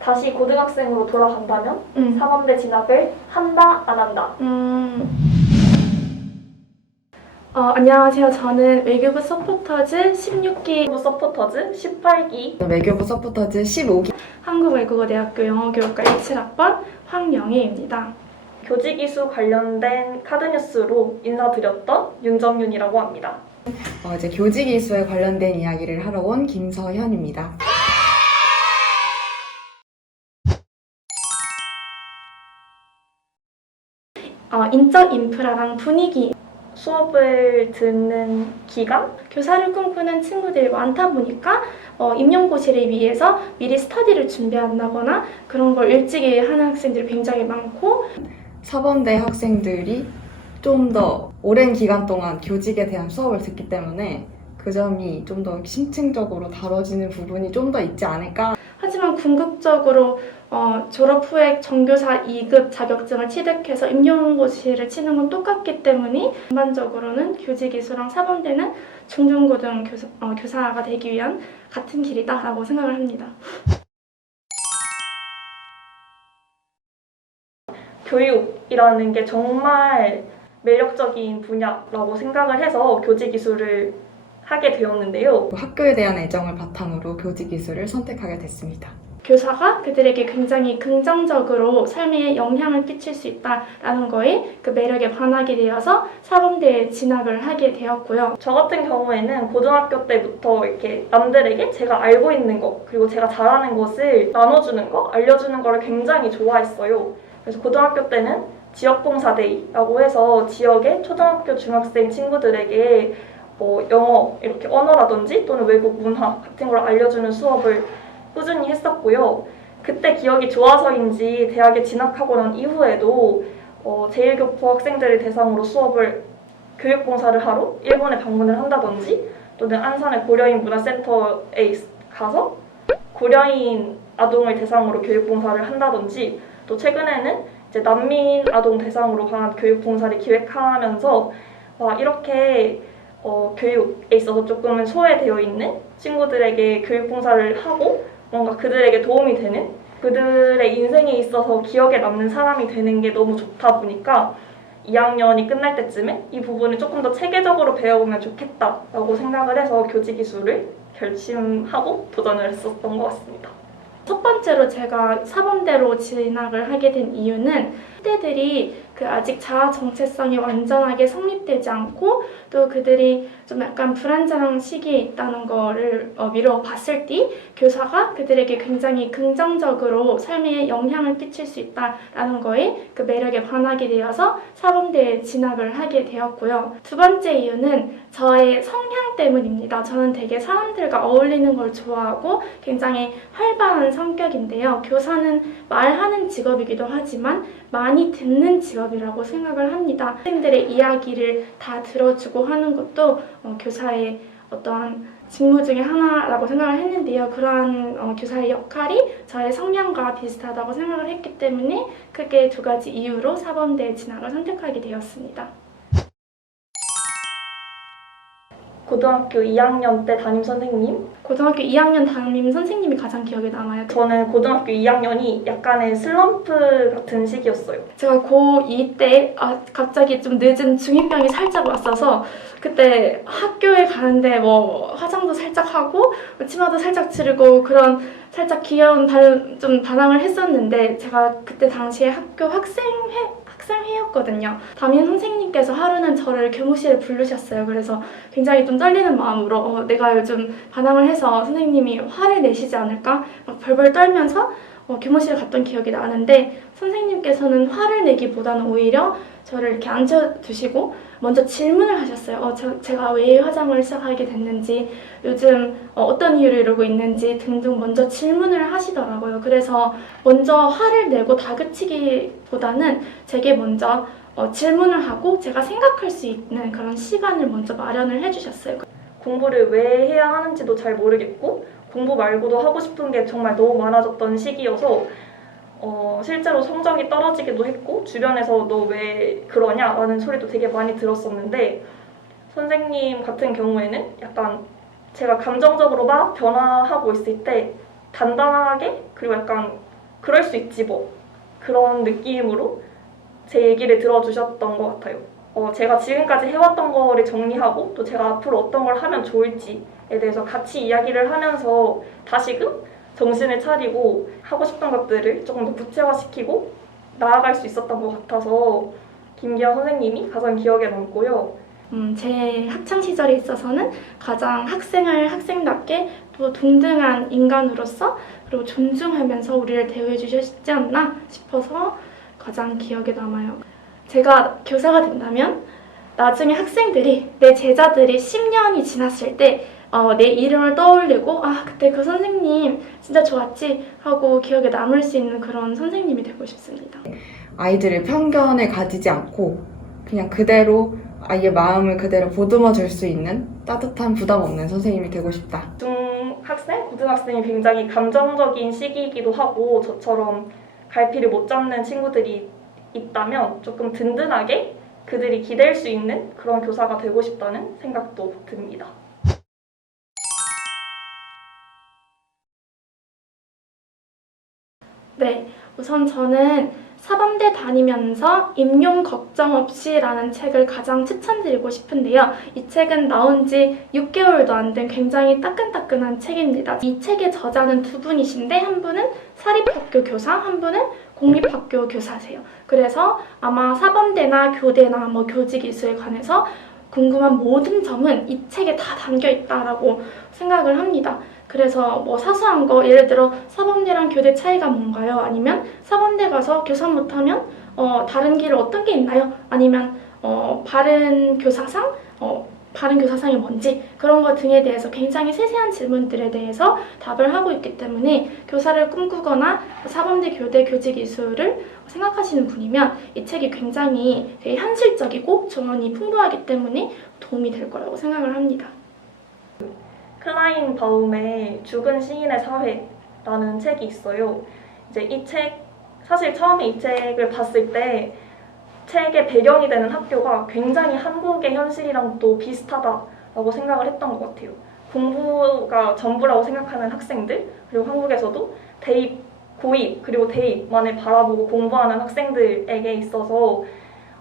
다시 고등학생으로 돌아간다면 음. 사범대 진학을 한다 안 한다. 음. 어, 안녕하세요. 저는 외교부 서포터즈 16기 외부 서포터즈 18기 외교부 서포터즈 15기 한국외국어대학교 영어교육과 17학번 황영희입니다. 교직 이수 관련된 카드뉴스로 인사드렸던 윤정윤이라고 합니다. 어, 이제 교직 이수에 관련된 이야기를 하러 온 김서현입니다. 어, 인적 인프라랑 분위기, 수업을 듣는 기간? 교사를 꿈꾸는 친구들이 많다 보니까 어, 임용고시를 위해서 미리 스터디를 준비한다거나 그런 걸 일찍이 하는 학생들이 굉장히 많고 사범대 학생들이 좀 더 오랜 기간 동안 교직에 대한 수업을 듣기 때문에 그 점이 좀 더 심층적으로 다뤄지는 부분이 좀 더 있지 않을까 하지만 궁극적으로 어, 졸업 후에 정교사 2급 자격증을 취득해서 임용고시를 치는 건 똑같기 때문에 전반적으로는 교직이수랑 사범대는 중중고등 교사, 어, 교사가 되기 위한 같은 길이다라고 생각을 합니다. 교육이라는 게 정말 매력적인 분야라고 생각을 해서 교직 이수를 하게 되었는데요. 학교에 대한 애정을 바탕으로 교직 이수를 선택하게 됐습니다. 교사가 그들에게 굉장히 긍정적으로 삶에 영향을 끼칠 수 있다라는 거에 그 매력에 반하게 되어서 사범대에 진학을 하게 되었고요. 저 같은 경우에는 고등학교 때부터 이렇게 남들에게 제가 알고 있는 것, 그리고 제가 잘하는 것을 나눠주는 거, 알려주는 거를 굉장히 좋아했어요. 그래서 고등학교 때는 지역봉사데이라고 해서 지역의 초등학교 중학생 친구들에게 뭐 영어, 이렇게 언어라든지 또는 외국 문화 같은 걸 알려주는 수업을 꾸준히 했었고요. 그때 기억이 좋아서인지 대학에 진학하고 난 이후에도 어, 제1교포 학생들을 대상으로 수업을 교육봉사를 하러 일본에 방문을 한다든지 또는 안산의 고려인 문화센터에 있- 가서 고려인 아동을 대상으로 교육봉사를 한다든지 또 최근에는 이제 난민 아동 대상으로 한 교육봉사를 기획하면서 와 이렇게 어, 교육에 있어서 조금은 소외되어 있는 친구들에게 교육봉사를 하고 뭔가 그들에게 도움이 되는 그들의 인생에 있어서 기억에 남는 사람이 되는 게 너무 좋다 보니까 2학년이 끝날 때쯤에 이 부분을 조금 더 체계적으로 배워보면 좋겠다라고 생각을 해서 교직 이수를 결심하고 도전을 했었던 것 같습니다. 첫 번째로 제가 사범대로 진학을 하게 된 이유는 학대들이 그 아직 자아 정체성이 완전하게 성립되지 않고 또 그들이 좀 약간 불안정한 시기에 있다는 거를 어, 미뤄 봤을 때 교사가 그들에게 굉장히 긍정적으로 삶에 영향을 끼칠 수 있다라는 거에 그 매력에 반하게 되어서 사범대에 진학을 하게 되었고요. 두 번째 이유는 저의 성향 때문입니다. 저는 되게 사람들과 어울리는 걸 좋아하고 굉장히 활발한 성격인데요. 교사는 말하는 직업이기도 하지만 많이 듣는 직업 이라고 생각을 합니다. 학생들의 이야기를 다 들어주고 하는 것도 어, 교사의 어떠한 직무 중에 하나라고 생각을 했는데요. 그러한 어, 교사의 역할이 저의 성향과 비슷하다고 생각을 했기 때문에 크게 두 가지 이유로 사범대에 진학을 선택하게 되었습니다. 고등학교 2학년 때 담임 선생님, 고등학교 2학년 담임 선생님이 가장 기억에 남아요. 저는 고등학교 2학년이 약간의 슬럼프 같은 시기였어요. 제가 고2 때 아, 갑자기 좀 늦은 중2병이 살짝 왔어서 그때 학교에 가는데 뭐 화장도 살짝 하고 뭐 치마도 살짝 지르고 그런 살짝 귀여운 발, 좀 반항을 했었는데 제가 그때 당시에 학교 학생회 학생회였거든요. 담임 선생님께서 하루는 저를 교무실에 부르셨어요. 그래서 굉장히 좀 떨리는 마음으로 어, 내가 요즘 반항을 해서 선생님이 화를 내시지 않을까 막 벌벌 떨면서 어, 교무실에 갔던 기억이 나는데 선생님께서는 화를 내기보다는 오히려 저를 이렇게 앉혀두시고 먼저 질문을 하셨어요. 어, 저- 제가 왜 화장을 시작하게 됐는지, 요즘 어, 떤 이유로 이러고 있는지 등등 먼저 질문을 하시더라고요. 그래서 먼저 화를 내고 다그치기보다는 제게 먼저 어, 질문을 하고 제가 생각할 수 있는 그런 시간을 먼저 마련을 해주셨어요. 공부를 왜 해야 하는지도 잘 모르겠고 공부 말고도 하고 싶은 게 정말 너무 많아졌던 시기여서 어, 실제로 성적이 떨어지기도 했고 주변에서 너 왜 그러냐라는 소리도 되게 많이 들었었는데 선생님 같은 경우에는 약간 제가 감정적으로 막 변화하고 있을 때 단단하게 그리고 약간 그럴 수 있지 뭐 그런 느낌으로 제 얘기를 들어주셨던 것 같아요. 어, 제가 지금까지 해왔던 거를 정리하고 또 제가 앞으로 어떤 걸 하면 좋을지에 대해서 같이 이야기를 하면서 다시금 정신을 차리고 하고 싶은 것들을 조금 더 구체화시키고 나아갈 수 있었던 것 같아서 김기현 선생님이 가장 기억에 남고요. 음, 제 학창 시절에 있어서는 가장 학생을 학생답게 또 동등한 인간으로서 그리고 존중하면서 우리를 대우해 주셨지 않나 싶어서 가장 기억에 남아요. 제가 교사가 된다면 나중에 학생들이 내 제자들이 10년이 지났을 때 어, 내 이름을 떠올리고 아 그때 그 선생님 진짜 좋았지 하고 기억에 남을 수 있는 그런 선생님이 되고 싶습니다. 아이들의 편견을 가지지 않고 그냥 그대로 아이의 마음을 그대로 보듬어 줄 수 있는 따뜻한 부담 없는 선생님이 되고 싶다. 중학생, 고등학생이 굉장히 감정적인 시기이기도 하고 저처럼 갈피를 못 잡는 친구들이 있다면 조금 든든하게 그들이 기댈 수 있는 그런 교사가 되고 싶다는 생각도 듭니다. 네, 우선 저는 사범대 다니면서 임용 걱정 없이라는 책을 가장 추천드리고 싶은데요. 이 책은 나온 지 6개월도 안 된 굉장히 따끈따끈한 책입니다. 이 책의 저자는 두 분이신데 한 분은 사립학교 교사, 한 분은 공립학교 교사세요. 그래서 아마 사범대나 교대나 뭐 교직 이수에 관해서 궁금한 모든 점은 이 책에 다 담겨 있다라고 생각을 합니다. 그래서 뭐 사소한 거 예를 들어 사범대랑 교대 차이가 뭔가요? 아니면 사범대 가서 교사 못하면 어, 다른 길을 어떤 게 있나요? 아니면 어, 바른 교사상 어, 바른 교사상이 뭔지 그런 것 등에 대해서 굉장히 세세한 질문들에 대해서 답을 하고 있기 때문에 교사를 꿈꾸거나 사범대 교대 교직 이수를 생각하시는 분이면 이 책이 굉장히 현실적이고 조언이 풍부하기 때문에 도움이 될 거라고 생각을 합니다. 클라인 바움의 죽은 시인의 사회라는 책이 있어요. 이제 이 책, 사실 처음에 이 책을 봤을 때 책의 배경이 되는 학교가 굉장히 한국의 현실이랑 또 비슷하다라고 생각을 했던 것 같아요. 공부가 전부라고 생각하는 학생들, 그리고 한국에서도 대입, 고입, 그리고 대입만을 바라보고 공부하는 학생들에게 있어서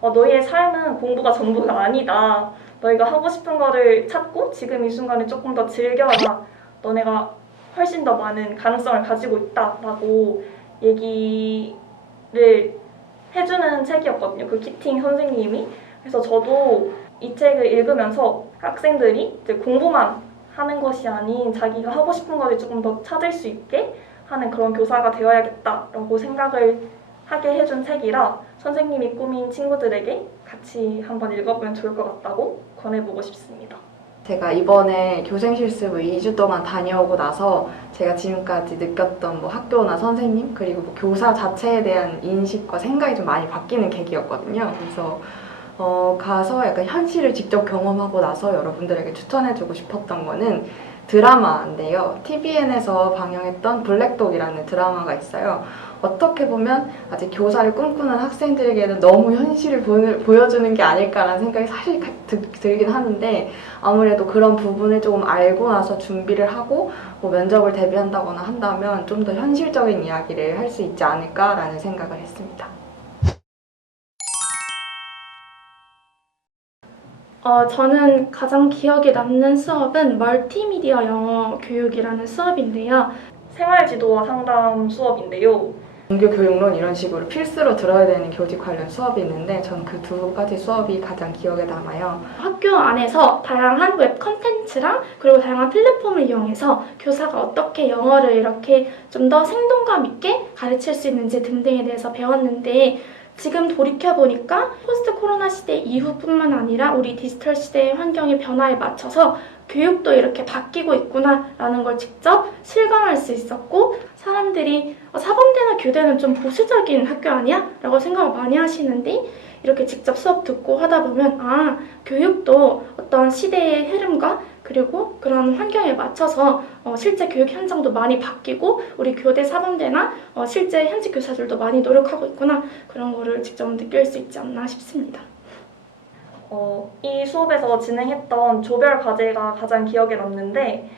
어, 너희의 삶은 공부가 전부가 아니다. 너희가 하고 싶은 거를 찾고 지금 이 순간을 조금 더 즐겨라. 너네가 훨씬 더 많은 가능성을 가지고 있다라고 얘기를 해주는 책이었거든요. 그 키팅 선생님이. 그래서 저도 이 책을 읽으면서 학생들이 이제 공부만 하는 것이 아닌 자기가 하고 싶은 거를 조금 더 찾을 수 있게 하는 그런 교사가 되어야겠다라고 생각을 하게 해준 책이라 선생님이 꾸민 친구들에게 같이 한번 읽어보면 좋을 것 같다고 권해보고 싶습니다. 제가 이번에 교생 실습을 2주 동안 다녀오고 나서 제가 지금까지 느꼈던 뭐 학교나 선생님 그리고 뭐 교사 자체에 대한 인식과 생각이 좀 많이 바뀌는 계기였거든요. 그래서 어, 가서 약간 현실을 직접 경험하고 나서 여러분들에게 추천해주고 싶었던 거는 드라마인데요. TVN에서 방영했던 블랙독이라는 드라마가 있어요. 어떻게 보면 아직 교사를 꿈꾸는 학생들에게는 너무 현실을 보- 보여주는 게 아닐까라는 생각이 사실 들긴 하는데 아무래도 그런 부분을 조금 알고 나서 준비를 하고 뭐 면접을 대비한다거나 한다면 좀 더 현실적인 이야기를 할 수 있지 않을까라는 생각을 했습니다. 어, 저는 가장 기억에 남는 수업은 멀티미디어 영어 교육이라는 수업인데요. 생활지도와 상담 수업인데요. 종교 교육론 이런 식으로 필수로 들어야 되는 교직 관련 수업이 있는데 전 그 두 가지 수업이 가장 기억에 남아요. 학교 안에서 다양한 웹 컨텐츠랑 그리고 다양한 플랫폼을 이용해서 교사가 어떻게 영어를 이렇게 좀 더 생동감 있게 가르칠 수 있는지 등등에 대해서 배웠는데 지금 돌이켜보니까 포스트 코로나 시대 이후뿐만 아니라 우리 디지털 시대의 환경의 변화에 맞춰서 교육도 이렇게 바뀌고 있구나라는 걸 직접 실감할 수 있었고 사람들이 어, 사범대나 교대는 좀 보수적인 학교 아니야? 라고 생각을 많이 하시는데 이렇게 직접 수업 듣고 하다 보면 아 교육도 어떤 시대의 흐름과 그리고 그런 환경에 맞춰서 어, 실제 교육 현장도 많이 바뀌고 우리 교대 사범대나 어, 실제 현직 교사들도 많이 노력하고 있구나 그런 거를 직접 느낄 수 있지 않나 싶습니다. 어, 이 수업에서 진행했던 조별 과제가 가장 기억에 남는데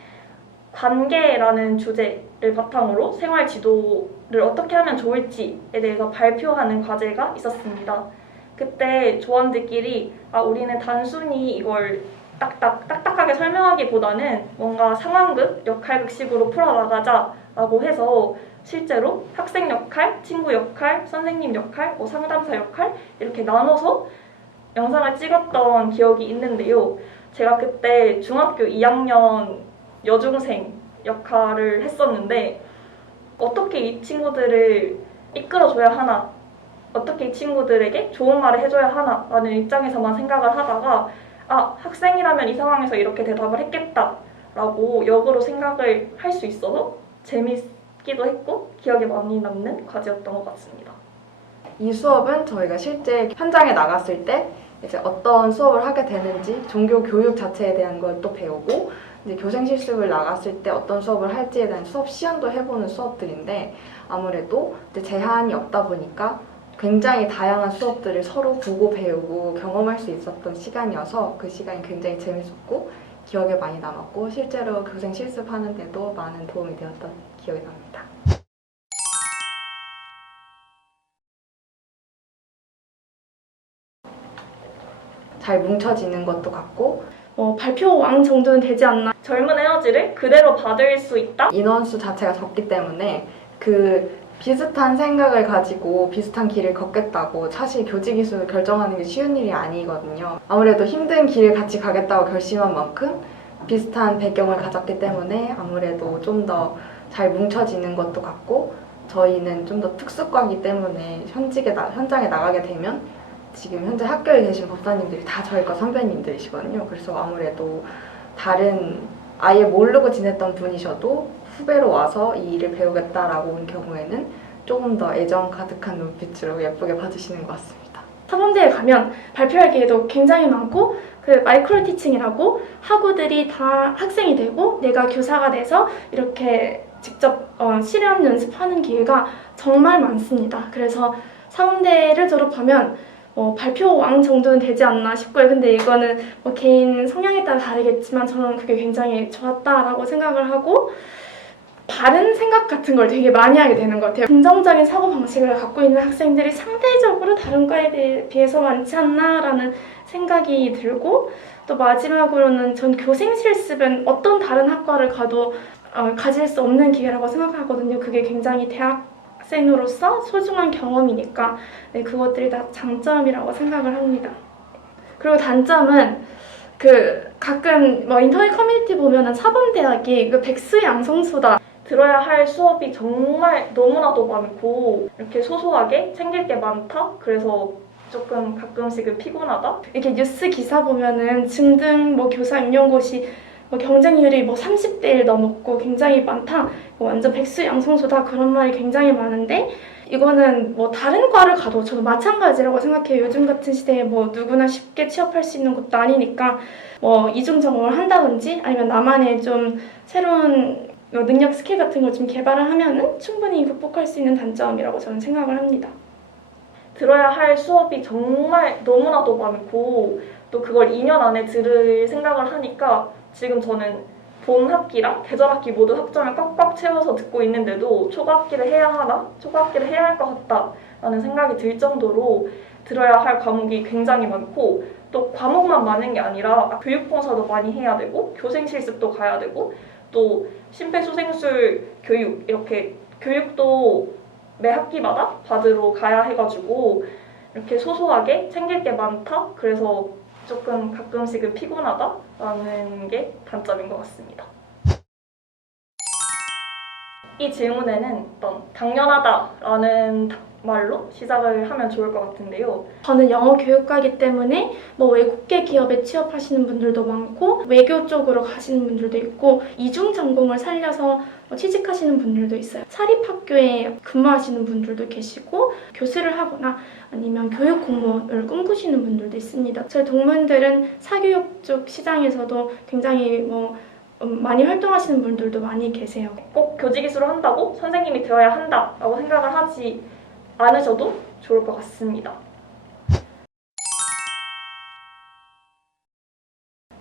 관계라는 주제 를 바탕으로 생활 지도를 어떻게 하면 좋을지에 대해서 발표하는 과제가 있었습니다. 그때 조원들끼리 아 우리는 단순히 이걸 딱딱 딱딱하게 설명하기보다는 뭔가 상황극, 역할극식으로 풀어나가자라고 해서 실제로 학생 역할, 친구 역할, 선생님 역할, 뭐 상담사 역할 이렇게 나눠서 영상을 찍었던 기억이 있는데요. 제가 그때 중학교 2학년 여중생 역할을 했었는데 어떻게 이 친구들을 이끌어줘야 하나 어떻게 이 친구들에게 좋은 말을 해줘야 하나 라는 입장에서만 생각을 하다가 아 학생이라면 이 상황에서 이렇게 대답을 했겠다 라고 역으로 생각을 할 수 있어서 재밌기도 했고 기억에 많이 남는 과제였던 것 같습니다. 이 수업은 저희가 실제 현장에 나갔을 때 이제 어떤 수업을 하게 되는지 종교 교육 자체에 대한 걸 또 배우고 이제 교생 실습을 나갔을 때 어떤 수업을 할지에 대한 수업 시연도 해보는 수업들인데 아무래도 제한이 없다 보니까 굉장히 다양한 수업들을 서로 보고 배우고 경험할 수 있었던 시간이어서 그 시간이 굉장히 재밌었고 기억에 많이 남았고 실제로 교생 실습하는 데도 많은 도움이 되었던 기억이 납니다. 잘 뭉쳐지는 것도 같고 뭐 발표 왕 정도는 되지 않나. 젊은 에너지를 그대로 받을 수 있다? 인원수 자체가 적기 때문에 그 비슷한 생각을 가지고 비슷한 길을 걷겠다고 사실 교직 이수를 결정하는 게 쉬운 일이 아니거든요. 아무래도 힘든 길을 같이 가겠다고 결심한 만큼 비슷한 배경을 가졌기 때문에 아무래도 좀 더 잘 뭉쳐지는 것도 같고 저희는 좀 더 특수과이기 때문에 현직에 나, 현장에 나가게 되면 지금 현재 학교에 계신 법사님들이 다 저희과 선배님들이시거든요. 그래서 아무래도 다른 아예 모르고 지냈던 분이셔도 후배로 와서 이 일을 배우겠다라고 온 경우에는 조금 더 애정 가득한 눈빛으로 예쁘게 봐주시는 것 같습니다. 사범대에 가면 발표할 기회도 굉장히 많고 그 마이크로 티칭이라고 학우들이 다 학생이 되고 내가 교사가 돼서 이렇게 직접 어, 실험 연습하는 기회가 정말 많습니다. 그래서 사범대를 졸업하면 뭐 발표 왕 정도는 되지 않나 싶고요. 근데 이거는 뭐 개인 성향에 따라 다르겠지만 저는 그게 굉장히 좋았다라고 생각을 하고 바른 생각 같은 걸 되게 많이 하게 되는 것 같아요. 긍정적인 사고 방식을 갖고 있는 학생들이 상대적으로 다른 과에 비해서 많지 않나라는 생각이 들고 또 마지막으로는 전 교생 실습은 어떤 다른 학과를 가도 어, 가질 수 없는 기회라고 생각하거든요. 그게 굉장히 대학 생으로서 소중한 경험이니까 네, 그것들이 다 장점이라고 생각을 합니다. 그리고 단점은 그 가끔 뭐 인터넷 커뮤니티 보면은 사범대학이 그 백수 양성소다 들어야 할 수업이 정말 너무나도 많고 이렇게 소소하게 챙길 게 많다? 그래서 조금 가끔씩은 피곤하다? 이렇게 뉴스 기사 보면은 중등 뭐 교사 임용고시 뭐 경쟁률이 뭐 30대 1 넘었고 굉장히 많다. 뭐 완전 백수 양성소다 그런 말이 굉장히 많은데 이거는 뭐 다른 과를 가도 저도 마찬가지라고 생각해요. 요즘 같은 시대에 뭐 누구나 쉽게 취업할 수 있는 것도 아니니까 뭐 이중 전공을 한다든지 아니면 나만의 좀 새로운 뭐 능력 스킬 같은 걸 좀 개발을 하면은 충분히 극복할 수 있는 단점이라고 저는 생각을 합니다. 들어야 할 수업이 정말 너무나도 많고 또 그걸 2년 안에 들을 생각을 하니까 지금 저는 본 학기랑 계절 학기 모두 학점을 꽉꽉 채워서 듣고 있는데도 초과 학기를 해야 하나? 초과 학기를 해야 할 것 같다라는 생각이 들 정도로 들어야 할 과목이 굉장히 많고 또 과목만 많은 게 아니라 교육봉사도 많이 해야 되고 교생 실습도 가야 되고 또 심폐소생술 교육 이렇게 교육도 매 학기마다 받으러 가야 해가지고 이렇게 소소하게 챙길 게 많다. 그래서 조금 가끔씩은 피곤하다라는 게 단점인 것 같습니다. 이 질문에는 어떤 당연하다라는 말로 시작을 하면 좋을 것 같은데요. 저는 영어 교육과이기 때문에 뭐 외국계 기업에 취업하시는 분들도 많고 외교 쪽으로 가시는 분들도 있고 이중 전공을 살려서 뭐 취직하시는 분들도 있어요. 사립학교에 근무하시는 분들도 계시고 교수를 하거나 아니면 교육 공무원을 꿈꾸시는 분들도 있습니다. 저희 동문들은 사교육 쪽 시장에서도 굉장히 뭐 음, 많이 활동하시는 분들도 많이 계세요. 꼭 교직 이수를 한다고 선생님이 되어야 한다라고 생각을 하지 않으셔도 좋을 것 같습니다.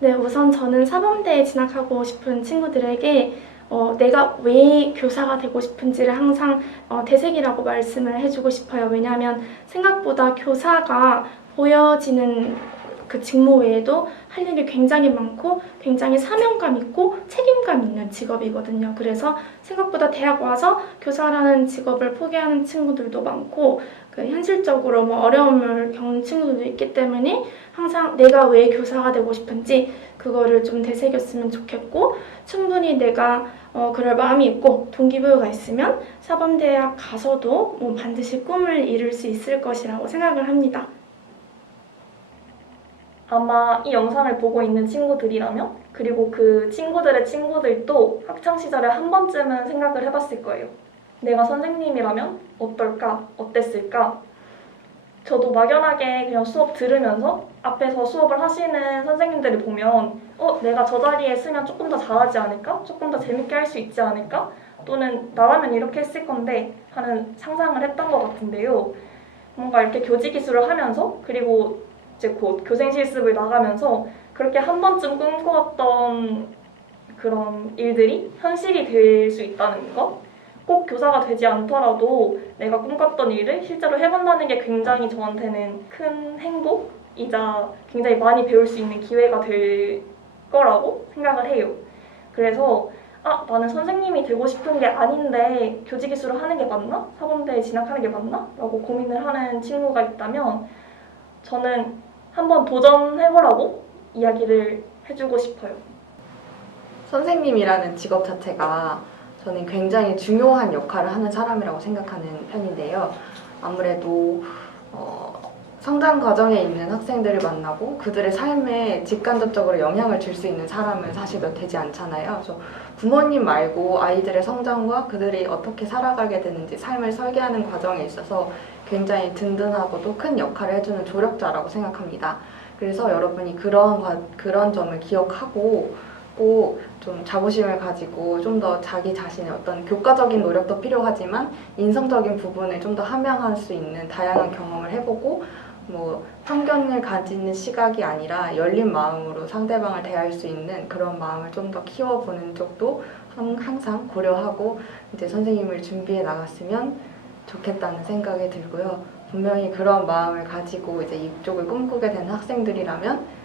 네, 우선 저는 사범대에 진학하고 싶은 친구들에게 어, 내가 왜 교사가 되고 싶은지를 항상 어, 대색이라고 말씀을 해주고 싶어요. 왜냐하면 생각보다 교사가 보여지는 그 직무 외에도 할 일이 굉장히 많고 굉장히 사명감 있고 책임감 있는 직업이거든요. 그래서 생각보다 대학 와서 교사라는 직업을 포기하는 친구들도 많고 그 현실적으로 뭐 어려움을 겪는 친구들도 있기 때문에 항상 내가 왜 교사가 되고 싶은지 그거를 좀 되새겼으면 좋겠고 충분히 내가 어, 그럴 마음이 있고 동기부여가 있으면 사범대학 가서도 뭐 반드시 꿈을 이룰 수 있을 것이라고 생각을 합니다. 아마 이 영상을 보고 있는 친구들이라면 그리고 그 친구들의 친구들도 학창 시절에 한 번쯤은 생각을 해봤을 거예요. 내가 선생님이라면 어떨까? 어땠을까? 저도 막연하게 그냥 수업 들으면서 앞에서 수업을 하시는 선생님들을 보면 어, 내가 저 자리에 쓰면 조금 더 잘하지 않을까? 조금 더 재밌게 할 수 있지 않을까? 또는 나라면 이렇게 했을 건데 하는 상상을 했던 것 같은데요. 뭔가 이렇게 교직 기술을 하면서 그리고 이제 곧 교생 실습을 나가면서 그렇게 한 번쯤 꿈꿔왔던 그런 일들이 현실이 될 수 있다는 것. 꼭 교사가 되지 않더라도 내가 꿈꿨던 일을 실제로 해본다는 게 굉장히 저한테는 큰 행복이자 굉장히 많이 배울 수 있는 기회가 될 거라고 생각을 해요. 그래서 아, 나는 선생님이 되고 싶은 게 아닌데 교직 기술을 하는 게 맞나? 사범대에 진학하는 게 맞나? 라고 고민을 하는 친구가 있다면 저는 한번 도전해보라고 이야기를 해주고 싶어요. 선생님이라는 직업 자체가 저는 굉장히 중요한 역할을 하는 사람이라고 생각하는 편인데요. 아무래도 어, 성장 과정에 있는 학생들을 만나고 그들의 삶에 직간접적으로 영향을 줄 수 있는 사람은 사실 몇 되지 않잖아요. 그래서 부모님 말고 아이들의 성장과 그들이 어떻게 살아가게 되는지 삶을 설계하는 과정에 있어서 굉장히 든든하고도 큰 역할을 해주는 조력자라고 생각합니다. 그래서 여러분이 그런 과- 그런 점을 기억하고 꼭좀 자부심을 가지고 좀 더 자기 자신의 어떤 교과적인 노력도 필요하지만 인성적인 부분을 좀 더 함양할 수 있는 다양한 경험을 해보고 뭐 편견을 가지는 시각이 아니라 열린 마음으로 상대방을 대할 수 있는 그런 마음을 좀 더 키워보는 쪽도 항- 항상 고려하고 이제 선생님을 준비해 나갔으면 좋겠다는 생각이 들고요. 분명히 그런 마음을 가지고 이제 이쪽을 꿈꾸게 되는 학생들이라면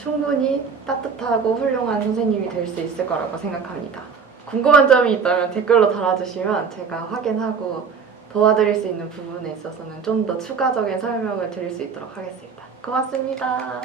충분히 따뜻하고 훌륭한 선생님이 될 수 있을 거라고 생각합니다. 궁금한 점이 있다면 댓글로 달아주시면 제가 확인하고 도와드릴 수 있는 부분에 있어서는 좀 더 추가적인 설명을 드릴 수 있도록 하겠습니다. 고맙습니다.